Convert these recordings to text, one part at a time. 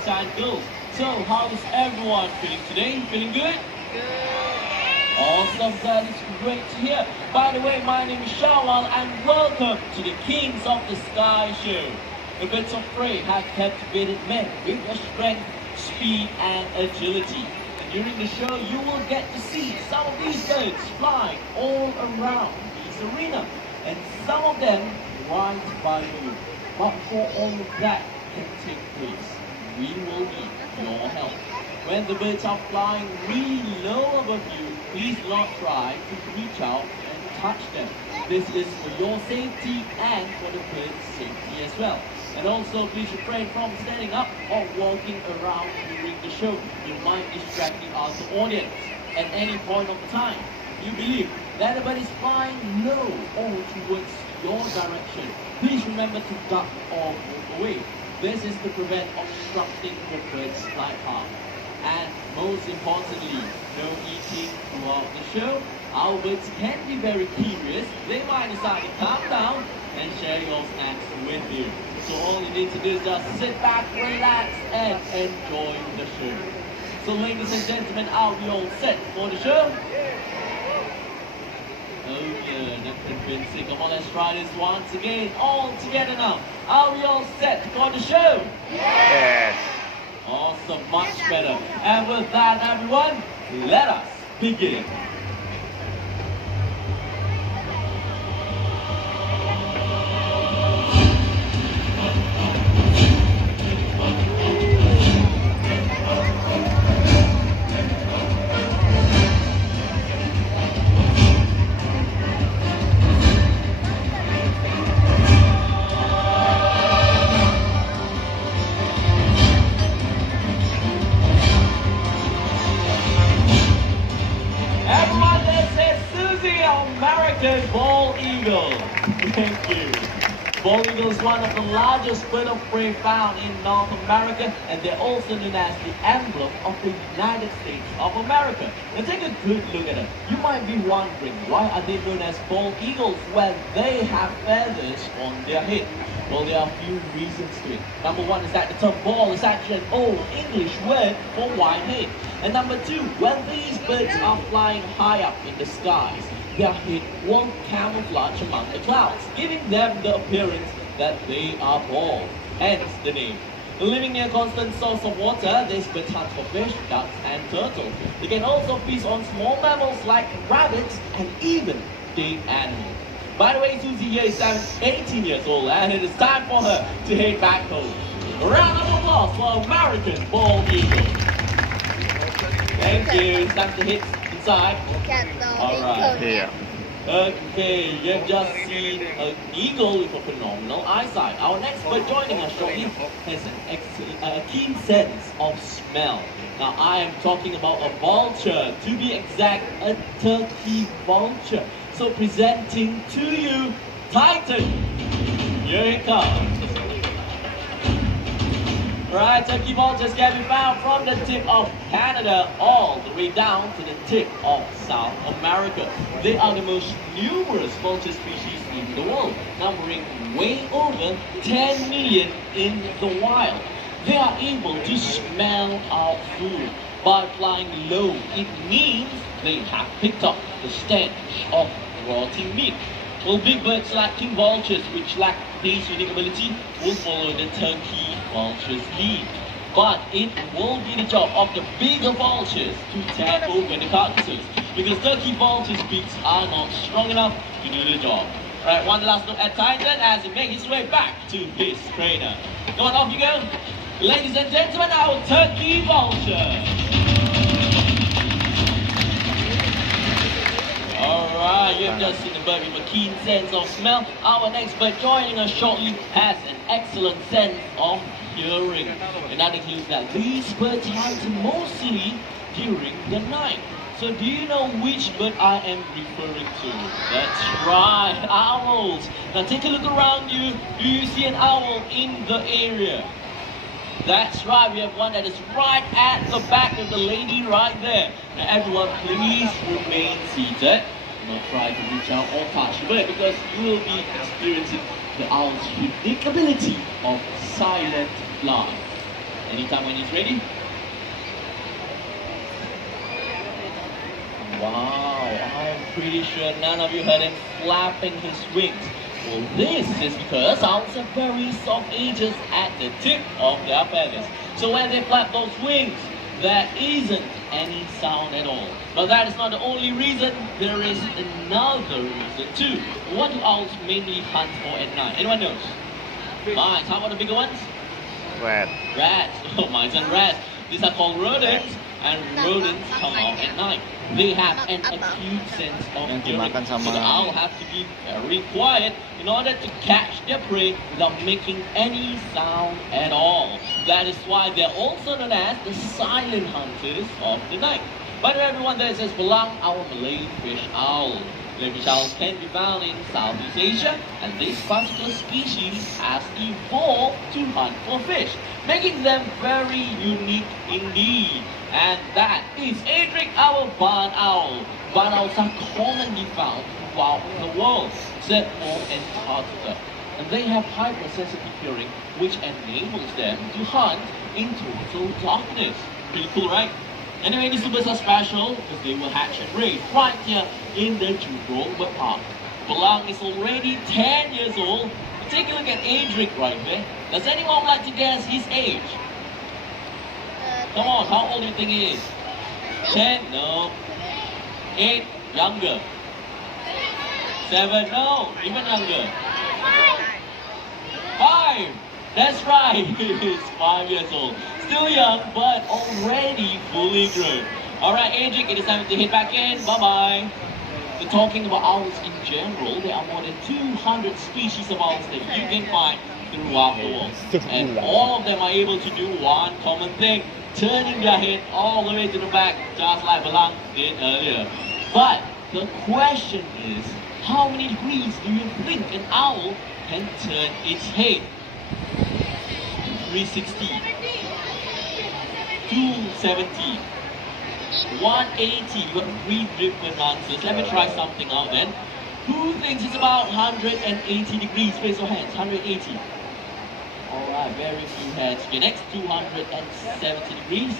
boys and girls. So, how's everyone feeling today? Feeling good? Awesome, that is great to hear. By the way, my name is Shawal and welcome to the Kings of the Sky show. The birds of prey have captivated men with their strength, speed and agility. And during the show, you will get to see some of these birds flying all around this arena. And some of them right by you. But for all of that can take place, we will need your help. When the birds are flying really low above you, please do not try to reach out and touch them. This is for your safety and for the birds' safety as well. And also please refrain from standing up or walking around during the show. You might distract the other audience. At any point of time, if you believe that the bird is flying low or towards your direction, please remember to duck or move away. This is to prevent obstructing the bird's flight path. And most importantly, no eating throughout the show. Our birds can be very curious. They might decide to calm down and share your snacks with you. So all you need to do is just sit back, relax, and enjoy the show. So ladies and gentlemen, are we all set for the show? Oh yeah, that's convincing. Come on, let's try this once again. All together now. Are we all set for the show? Yes. Awesome, much better. And with that, everyone, let us begin. Everyone, this is Susie, American Bald Eagle. Thank you. Bald eagle is one of the largest bird of prey found in North America, and they're also known as the emblem of the United States of America. Now take a good look at them. You might be wondering, why are they known as bald eagles when they have feathers on their head? Well, there are a few reasons to it. Number one is that the term bald is actually an old English word for white head. And number two, when these birds are flying high up in the skies, their head won't camouflage among the clouds, giving them the appearance that they are bald, hence the name. Living near a constant source of water, these birds hunt for fish, ducks and turtles. They can also feast on small mammals like rabbits and even big animals. By the way, Susie here is 18 years old and it is time for her to head back home. A round of applause for American Bald Eagle. Thank you. It's time to hit inside. Alright. Yeah. Okay, you've just seen an eagle with a phenomenal eyesight. Our next bird joining us shortly has a keen sense of smell. Now I am talking about a vulture, to be exact, a turkey vulture. So presenting to you, Titan. Here it comes. Right, turkey vultures can be found from the tip of Canada all the way down to the tip of South America. They are the most numerous vulture species in the world, numbering way over 10 million in the wild. They are able to smell our food. By flying low, it means they have picked up the stench of rotting meat. Well, big birds like king vultures, which lack this unique ability, will follow the turkey vulture's lead. But it will be the job of the bigger vultures to tear open the carcasses, because turkey vultures' beaks are not strong enough to do the job. Alright, one last look at Titan as he makes his way back to his trainer. Come on, off you go. Ladies and gentlemen, our turkey vulture. Alright, you've just seen the bird with a keen sense of smell. Our next bird joining us shortly has an excellent sense of hearing. And that includes that these birds hunt mostly during the night. So do you know which bird I am referring to? That's right, owls. Now take a look around you. Do you see an owl in the area? That's right, we have one that is right at the back of the lady right there. Now everyone, please remain seated. Do not try to reach out or touch the bird, because you will be experiencing the owl's unique ability of silent flight. Anytime when he's ready. Wow, I'm pretty sure none of you heard him flapping his wings. Well, this is because owls have very soft edges at the tip of their feathers. So when they flap those wings, there isn't any sound at all. But that is not the only reason. There is another reason too. What do owls mainly hunt for at night? Anyone knows? Mice. How about the bigger ones? Rat. Rats. Oh, mice and rats. These are called rodents, and rodents come out at night. They have an acute sense of hearing, so the owl have to be very quiet in order to catch their prey without making any sound at all. That is why they're also known as the silent hunters of the night. By the way, everyone, there says Belang, our Malay fish owl. Malay fish owls can be found in Southeast Asia, and this particular species has evolved to hunt for fish, making them very unique indeed. And that is Adric, our barn owl. Barn owls are commonly found throughout the world, except for Antarctica. And they have hypersensitive hearing, which enables them to hunt in total darkness. Pretty cool, right? Anyway, these birds are special because they will hatch and raise right here in the Jurong Bird Park. Belang is already 10 years old. Take a look at Adric right there. Does anyone like to guess his age? Come on, how old do you think he is? 10? No. 8? Younger. 7? No. Even younger. 5? That's right. He's 5 years old. Still young, but already fully grown. Alright, Adric, it is time to head back in. Bye-bye. So talking about owls in general, there are more than 200 species of owls that you can find throughout the world. And all of them are able to do one common thing, turning their head all the way to the back, just like Belang did earlier. But the question is, how many degrees do you think an owl can turn its head? 360, 270, 180. You got 3 different answers. Let me try something out then. Who thinks it's about 180 degrees? Raise your hands. 180. Alright, very few hands. Okay, next 270 degrees.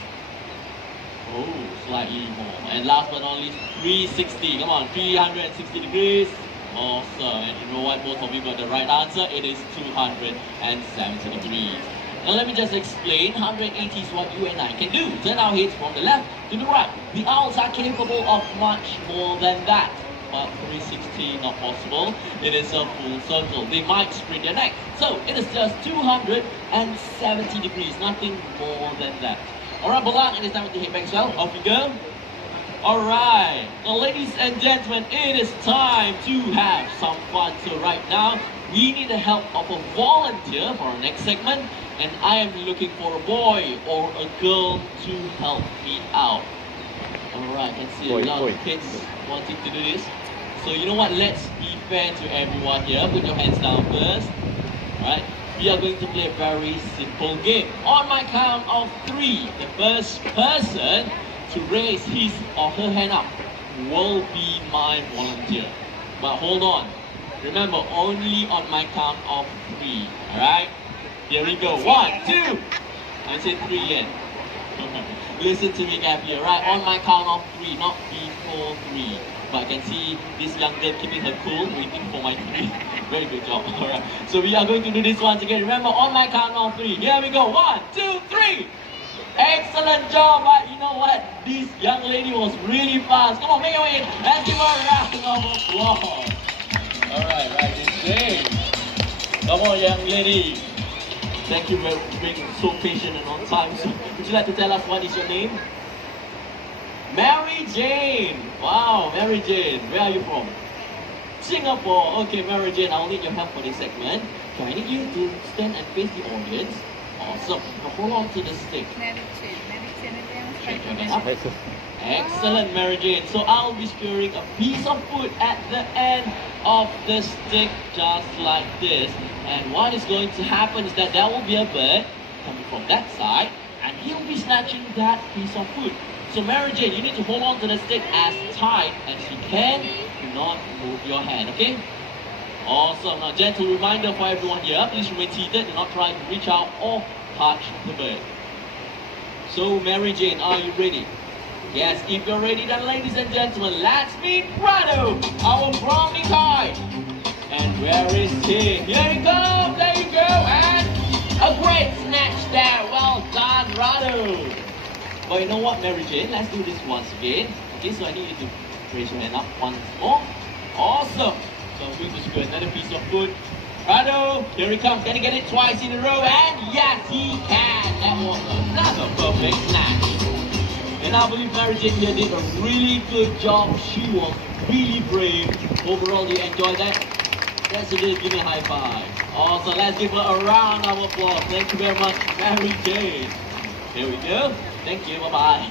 Oh, slightly more. And last but not least, 360. Come on, 360 degrees. Awesome. And you know what? Most of you got the right answer. It is 270 degrees. Now let me just explain. 180 is what you and I can do. Turn our heads from the left to the right. The owls are capable of much more than that. But 360 not possible. It is a full circle. They might sprain their neck. So it is just 270 degrees, nothing more than that. Alright, Belang, it is time to head back as well. Off you go. Alright, now ladies and gentlemen, it is time to have some fun. So right now, we need the help of a volunteer for our next segment. And I am looking for a boy or a girl to help me out. Alright, I can see a lot of kids wanting to do this. So you know what, let's be fair to everyone here. Put your hands down first. Alright, we are going to play a very simple game. On my count of 3, the first person to raise his or her hand up will be my volunteer. But hold on, remember, only on my count of 3. Alright, here we go. 1, 2, I say 3 yet. Listen to me carefully, alright? On my count of 3, not before 3. But I can see this young girl keeping her cool, waiting for my 3. Very good job, alright? So we are going to do this once again. Remember, on my count of 3. Here we go. 1, 2, 3. Excellent job, but you know what? This young lady was really fast. Come on, make your way. Let's give her a round of applause. Alright, right this way. Come on, young lady. Thank you for being so patient and on time. So, would you like to tell us what is your name? Mary Jane. Wow, Mary Jane. Where are you from? Singapore. Okay, Mary Jane, I'll need your help for this segment. So I need you to stand and face the audience. Awesome. Now hold on to the stick. Shake your hand up. Excellent, Mary Jane. So I'll be stirring a piece of food at the end of the stick, just like this. And what is going to happen is that there will be a bird coming from that side, and he'll be snatching that piece of food. So Mary Jane, you need to hold on to the stick as tight as you can. Do not move your hand, okay? Awesome. Now, gentle reminder for everyone here, please remain seated. Do not try to reach out or touch the bird. So, Mary Jane, are you ready? Yes, if you're ready, then ladies and gentlemen, let's meet Rado, our brownie guy. And where is he? Here he comes, there you go, and a great snatch there. Well done, Rado. But you know what, Mary Jane, let's do this once again. Okay, so I need you to raise your hand up once more. Awesome. So I'm going to score another piece of food. Rado, here he comes. Can he get it twice in a row? And yes, he can. That was another perfect snatch. And I believe Mary Jane here did a really good job. She was really brave. Overall, you enjoyed that? That's a good. Give me a high five. Awesome. Let's give her a round of applause. Thank you very much, Mary Jane. Here we go. Thank you. Bye-bye.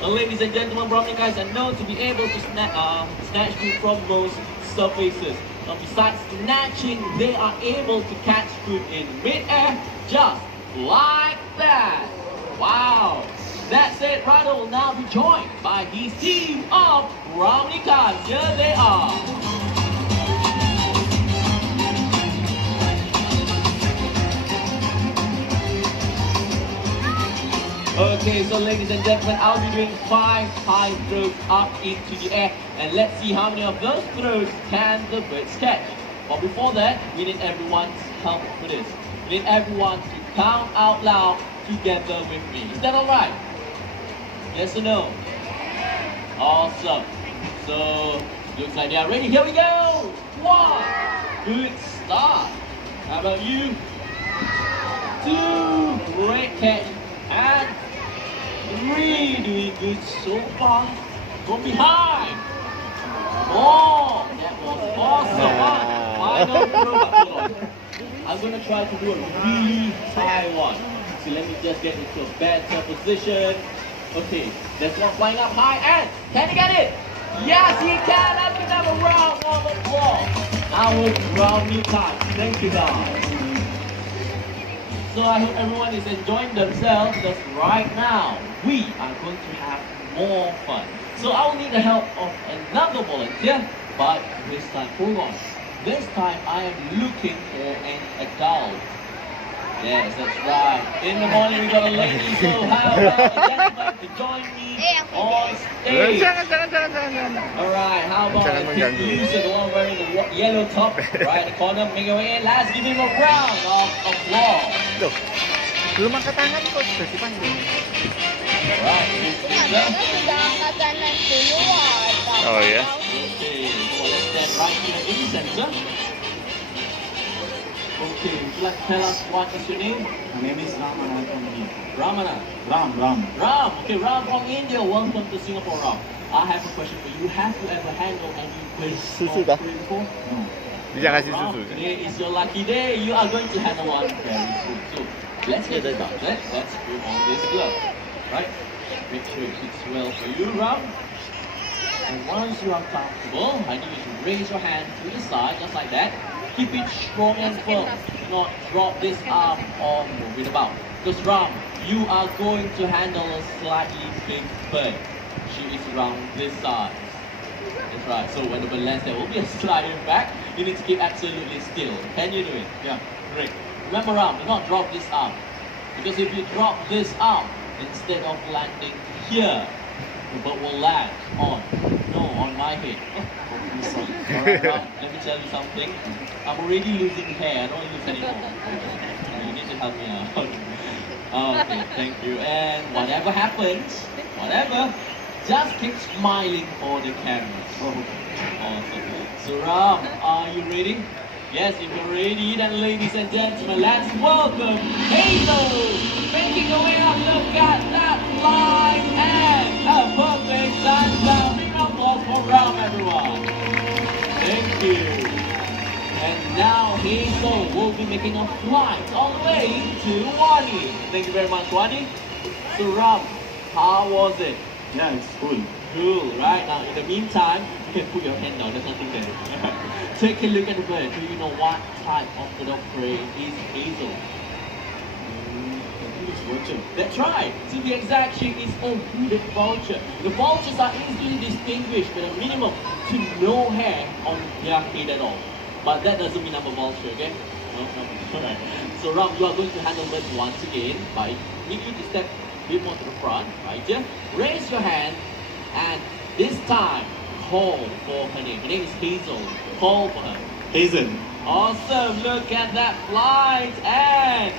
Well, ladies and gentlemen, brownie guys are known to be able to snatch food from most surfaces. Now, besides snatching, they are able to catch food in mid-air just like that. Wow. That's it. Rado will now be joined by his team of brownie guys. Here they are. Okay, so ladies and gentlemen, I'll be doing 5 high throws up into the air, and let's see how many of those throws can the birds catch. But before that, we need everyone's help for this. We need everyone to count out loud together with me. Is that alright? Yes or no? Awesome. So, looks like they are ready. Here we go! 1. Good start. How about you? 2. Great catch. And 3, doing good so far. From behind. 4, that was awesome. Final throw. I'm going to try to do a really high one. So let me just get into a better position. Okay, there's one flying up high, and can he get it? Yes, he can. Let's give them a round of applause. Our brownie time. Thank you, guys. So I hope everyone is enjoying themselves, because right now we are going to have more fun. So I will need the help of another volunteer, but this time, hold on. This time I am looking for an adult. Yes, that's right. In the morning we got a lady, so how about a gentleman to join me on stage? Alright, how about a big loser, the one wearing the yellow top, right in the corner, make your way in. Let's give him a round of applause. Belum angkat tangan kok sudah dipanggil. Alright, Oh ya. okay, so let's stand right here in the center. Okay, would you like to tell us what is your name? My name is Ramana from India. Ramana. Ram. Okay, Ram from India. Welcome to Singapore, Ram. I have a question for you. Have you ever handled any birds Susu dah. before? No. Dia kasih Ram, susu. today is your lucky day. You are going to handle one very soon. So, let's get started. Let's put on this glove. Right? Make sure it fits well for you, Ram. And once you are comfortable, I need you to raise your hand to the side, just like that. Keep it strong and firm. Do not drop this arm or move it about. Because Ram, you are going to handle a slightly big bird. She is around this size. That's right. So when the bird lands, there will be a slight impact. You need to keep absolutely still. Can you do it? Yeah. Great. Remember, Ram, do not drop this arm. Because if you drop this arm, instead of landing here, the bird will land on my head. Alright, Ram, let me tell you something. I'm already losing hair. I don't lose anymore. You need to help me out. Okay, thank you. And whatever happens, just keep smiling for the cameras. Awesome. So Ram, are you ready? Yes, if you're ready, then ladies and gentlemen, let's welcome Hazel, making her way up. Look at that line, and a perfect touchdown. Big applause for Ram, everyone. Thank you. And now Hazel will be making a flight all the way to Wani. Thank you very much, Wani. So Ram, how was it? Yeah, it's cool. Cool, right? Now in the meantime, you can put your hand down, there's nothing there. Take a look at the bird. Do you know what type of bird of prey is Hazel? I think it's vulture. That's right. So the exact shape is a hooded vulture. The vultures are easily distinguished with a minimum to no hair on their head at all. But that doesn't mean I'm a vulture, okay? No. Alright. So Ram, you are going to handle birds once again by need you to step bit more to the front, right here. Raise your hand, and this time, call for her name. Her name is Hazel. Call for her. Hazel. Awesome, look at that flight, and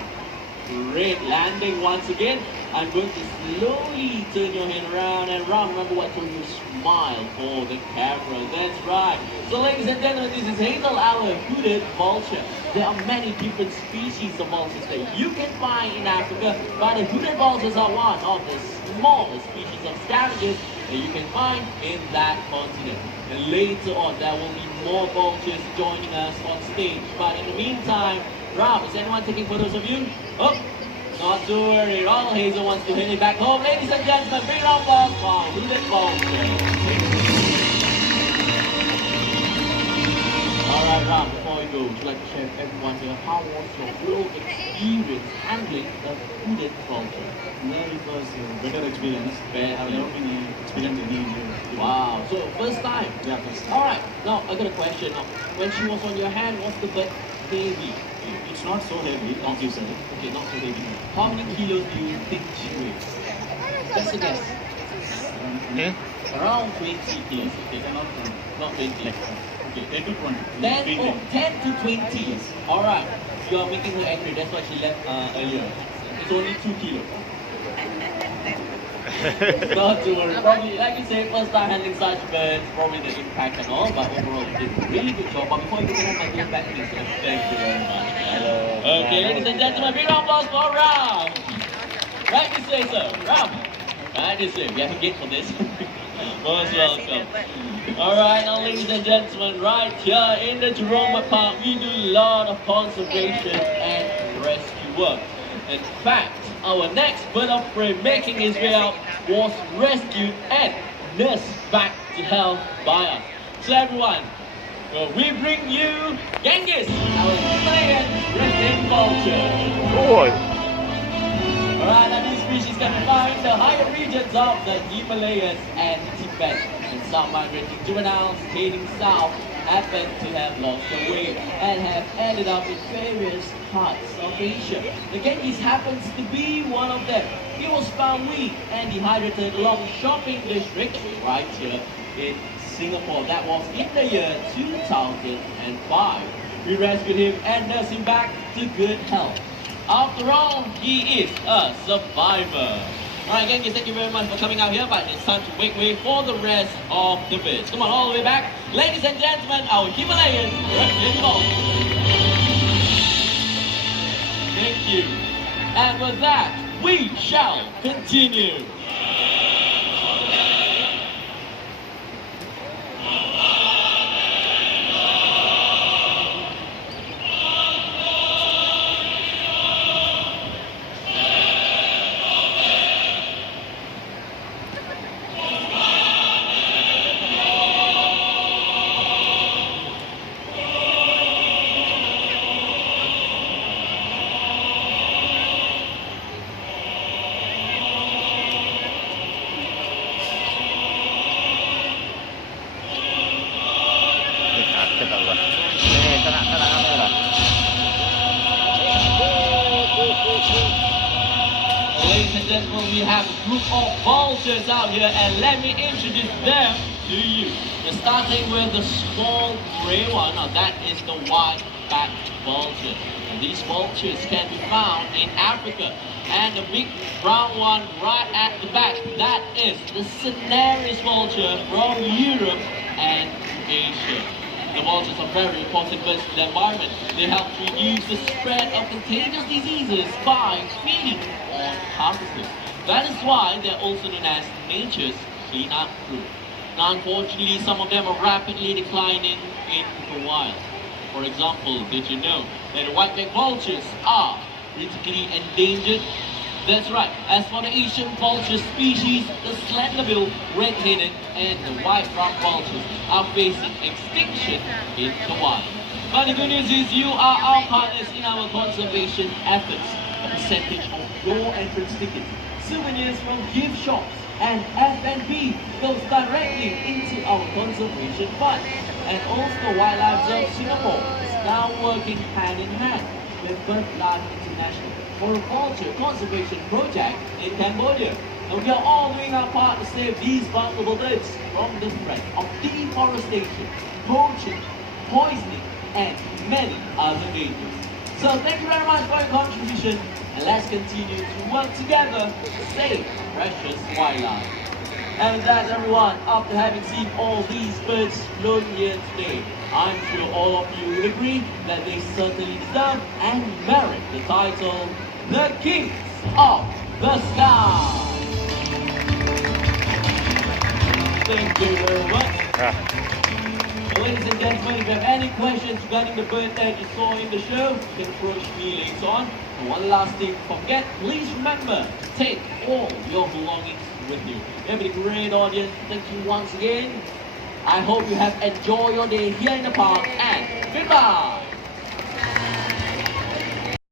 great landing once again. I'm going to slowly turn your head around and round. Remember what I told you, smile for the camera. That's right. So ladies and gentlemen, this is Hazel, our hooded vulture. There are many different species of vultures that you can find in Africa, but the hooded vultures are one of the smallest species of scavengers that you can find in that continent. And later on, there will be more vultures joining us on stage. But in the meantime, Rob, is anyone taking photos of you? Oh, not to worry. All Hazel wants to head it back home. Ladies and gentlemen, bring it on board for hooded vulture. Alright, Ram, before we go, would you like to share with everyone here how was your real experience handling the hooded vulture? No, it was a better experience. Better. I have never been experienced in India. Wow, so first time? Yeah, first time. Alright, now I got a question. Now, when she was on your hand, was the bird heavy? It's not so heavy, as you said. Okay, not so heavy. How many kilos do you think she weighs? Just a guess. Hmm? Around 20 kilos. Okay, not 20. Okay, 10 to 20. 10, oh, 10 to 20. Alright, you are making her angry. That's why she left earlier. It's only 2 kilos. Not to worry. Probably, like you said, first time handling such birds, probably the impact and all, but overall you did a really good job. But before you go home, my dear back, please. Thank you very much. Hello. Okay, ladies and gentlemen, big round of applause for Ram. Right this way, sir. Ram. Right this way. We have a gate for this. Most welcome. Alright, now ladies and gentlemen, right here in the Jurong Park, we do a lot of conservation and rescue work. In fact, our next bird of prey making his way out was rescued and nursed back to health by us. So everyone, we bring you Genghis, our Himalayan red-tailed vulture. Good. Alright, now these species can be found in the higher regions of the Himalayas and Tibet. And some migrating juveniles heading south happen to have lost their way and have ended up in various parts of Asia. The Genghis happens to be one of them. He was found weak and dehydrated along a shopping district right here in Singapore. That was in the year 2005. We rescued him and nursed him back to good health. After all, he is a survivor. Alright, Genghis, thank you very much for coming out here, but it's time to make way for the rest of the birds. Come on, all the way back. Ladies and gentlemen, our Himalayan red-tailed vulture. Thank you. And with that, we shall continue. Ladies and gentlemen, we have a group of vultures out here, and let me introduce them to you. We're starting with the small gray one. Now that is the white-backed vulture. And these vultures can be found in Africa. And the big brown one right at the back, that is the Cineris vulture from Europe and Asia. The vultures are very important birds to the environment. They help reduce the spread of contagious diseases by feeding on carcasses. That is why they're also known as nature's cleanup crew. Now, unfortunately, some of them are rapidly declining in the wild. For example, did you know that the white-backed vultures are critically endangered? That's right. As for the Asian vulture species, the slender-billed, red-headed, and the white-rumped vultures are facing extinction in the wild. But the good news is you are our partners in our conservation efforts. A percentage of your entrance tickets, souvenirs from gift shops, and F&B goes directly into our conservation fund. And also Wildlife Zone Singapore is now working hand in hand with BirdLife International for a vulture conservation project in Cambodia. And we are all doing our part to save these vulnerable birds from the threat of deforestation, poaching, poisoning, and many other dangers. So thank you very much for your contribution, and let's continue to work together to save precious wildlife. And with that, everyone, after having seen all these birds floating here today, I'm sure all of you would agree that they certainly deserve and merit the title, the Kings of the Sky. Thank you very much. Ladies and gentlemen, if you have any questions regarding the bird that you saw in the show, you can approach me later on. And one last thing, forget, please remember to take all your belongings with you. You have a great audience. Thank you once again. I hope you have enjoyed your day here in the park, and goodbye.